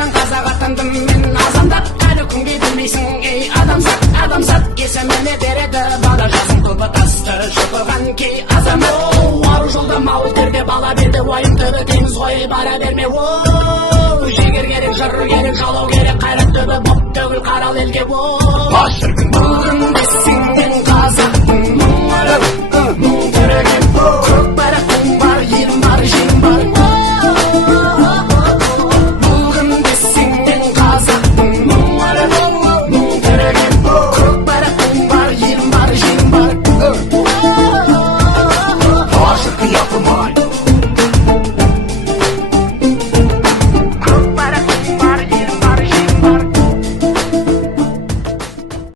қашан қазақ атандым мен азандап, әлі күнге білмейсің ей адамзат. Адамзат есіміне береді бала жасын, көбі тасты шұқырған кей азамат. Ару жолда мауыл терде бала берді, уайым түбі теңіз ғой бара берме. Жегер керек, жыр керек, жалау керек, қайрат түбі боп төгіл қарал елге.